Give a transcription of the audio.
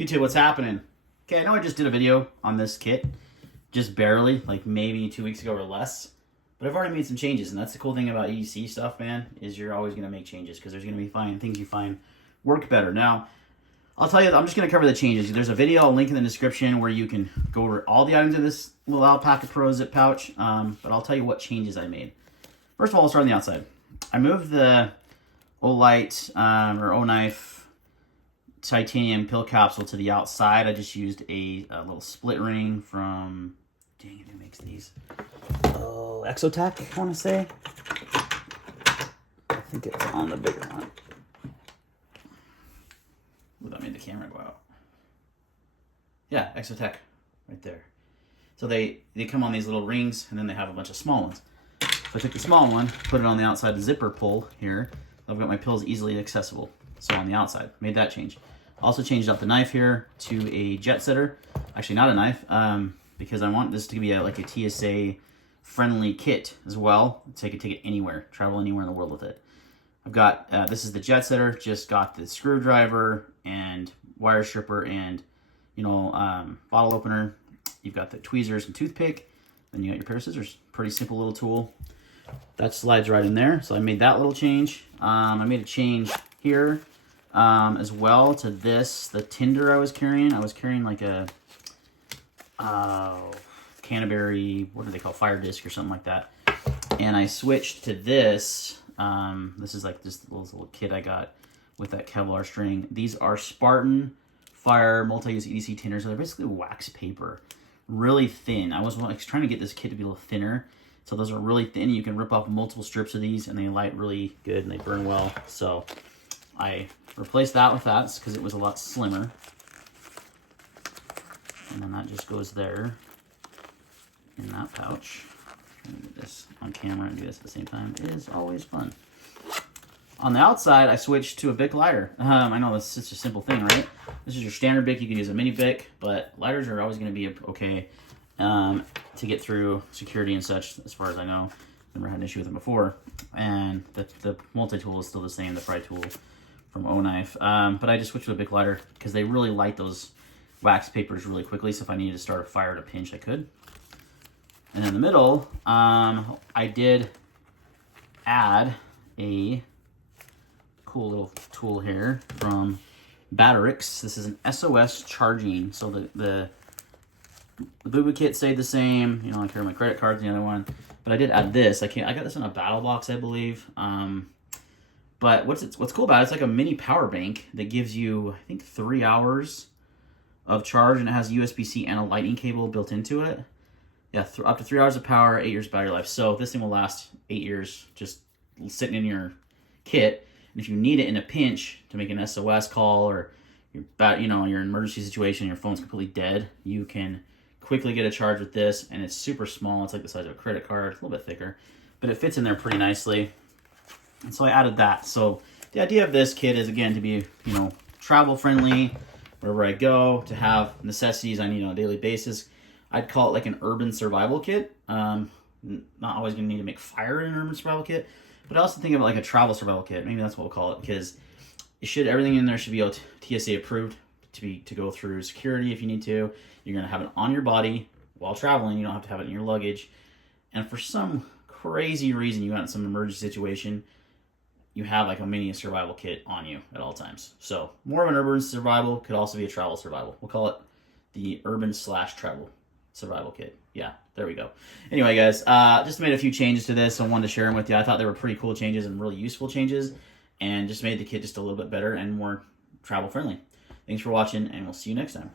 YouTube, what's happening? Okay, I know I just did a video on this kit, just barely, like maybe 2 weeks ago or less, but I've already made some changes, and that's the cool thing about EDC stuff, man, is you're always going to make changes, because there's going to be things you find work better. Now, I'll tell you, I'm just going to cover the changes. There's a video, I'll link in the description, where you can go over all the items in this little Alpaka Pro zip pouch, but I'll tell you what changes I made. First of all, I'll start on the outside. I moved the O-Light, or O-Knife titanium pill capsule to the outside. I just used a little split ring from, dang it, who makes these? Oh, Exotech, I want to say. I think it's on the bigger one. Ooh, that made the camera go out. Yeah, Exotech, right there. So they come on these little rings, and then they have a bunch of small ones. So I took the small one, put it on the outside zipper pull here. I've got my pills easily accessible. So on the outside, made that change. Also changed out the knife here to a Jetsetter. Actually, not a knife, because I want this to be like a TSA friendly kit as well, so I can take it anywhere, travel anywhere in the world with it. I've got, this is the Jetsetter, just got the screwdriver and wire stripper and, bottle opener. You've got the tweezers and toothpick. Then you got your pair of scissors. Pretty simple little tool. That slides right in there. So I made that little change. I made a change here as well to this, the Tinder I was carrying. I was carrying like a Canterbury, what do they call, fire disc or something like that. And I switched to this. This is like this little kit I got with that Kevlar string. These are Spartan Fire multi-use EDC Tinders. So they're basically wax paper, really thin. I was trying to get this kit to be a little thinner. So those are really thin. You can rip off multiple strips of these and they light really good and they burn well. So I replaced that with that because it was a lot slimmer. And then that just goes there in that pouch. I'm gonna do this on camera and do this at the same time. It is always fun. On the outside, I switched to a Bic lighter. I know this is such a simple thing, right? This is your standard Bic. You can use a mini Bic, but lighters are always going to be okay to get through security and such, as far as I know. Never had an issue with them before. And the multi-tool is still the same, the fry tool from O-Knife. But I just switched to a Bic lighter because they really light those wax papers really quickly. So if I needed to start a fire at a pinch, I could. And in the middle, I did add a cool little tool here from Batterix. This is an SOS charging. So the boo-boo kit stayed the same. I carry my credit card, the other one. But I did add this. I got this in a battle box, I believe. But what's cool about it, it's like a mini power bank that gives you, I think, 3 hours of charge, and it has USB-C and a lightning cable built into it. Yeah, up to 3 hours of power, 8 years battery life. So this thing will last 8 years just sitting in your kit. And if you need it in a pinch to make an SOS call, or you're in an emergency situation, your phone's completely dead, you can quickly get a charge with this, and it's super small. It's like the size of a credit card, a little bit thicker, but it fits in there pretty nicely. And so I added that. So the idea of this kit is, again, to be, travel friendly wherever I go, to have necessities I need on a daily basis. I'd call it like an urban survival kit. Not always going to need to make fire in an urban survival kit, but I also think of it like a travel survival kit. Maybe that's what we'll call it, because everything in there should be TSA approved to go through security if you need to. You're going to have it on your body while traveling. You don't have to have it in your luggage. And for some crazy reason, you got in some emergency situation, you have like a mini survival kit on you at all times. So more of an urban survival, could also be a travel survival. We'll call it the urban/travel survival kit. Yeah, there we go. Anyway, guys, just made a few changes to this. I wanted to share them with you. I thought they were pretty cool changes and really useful changes, and just made the kit just a little bit better and more travel friendly. Thanks for watching, and we'll see you next time.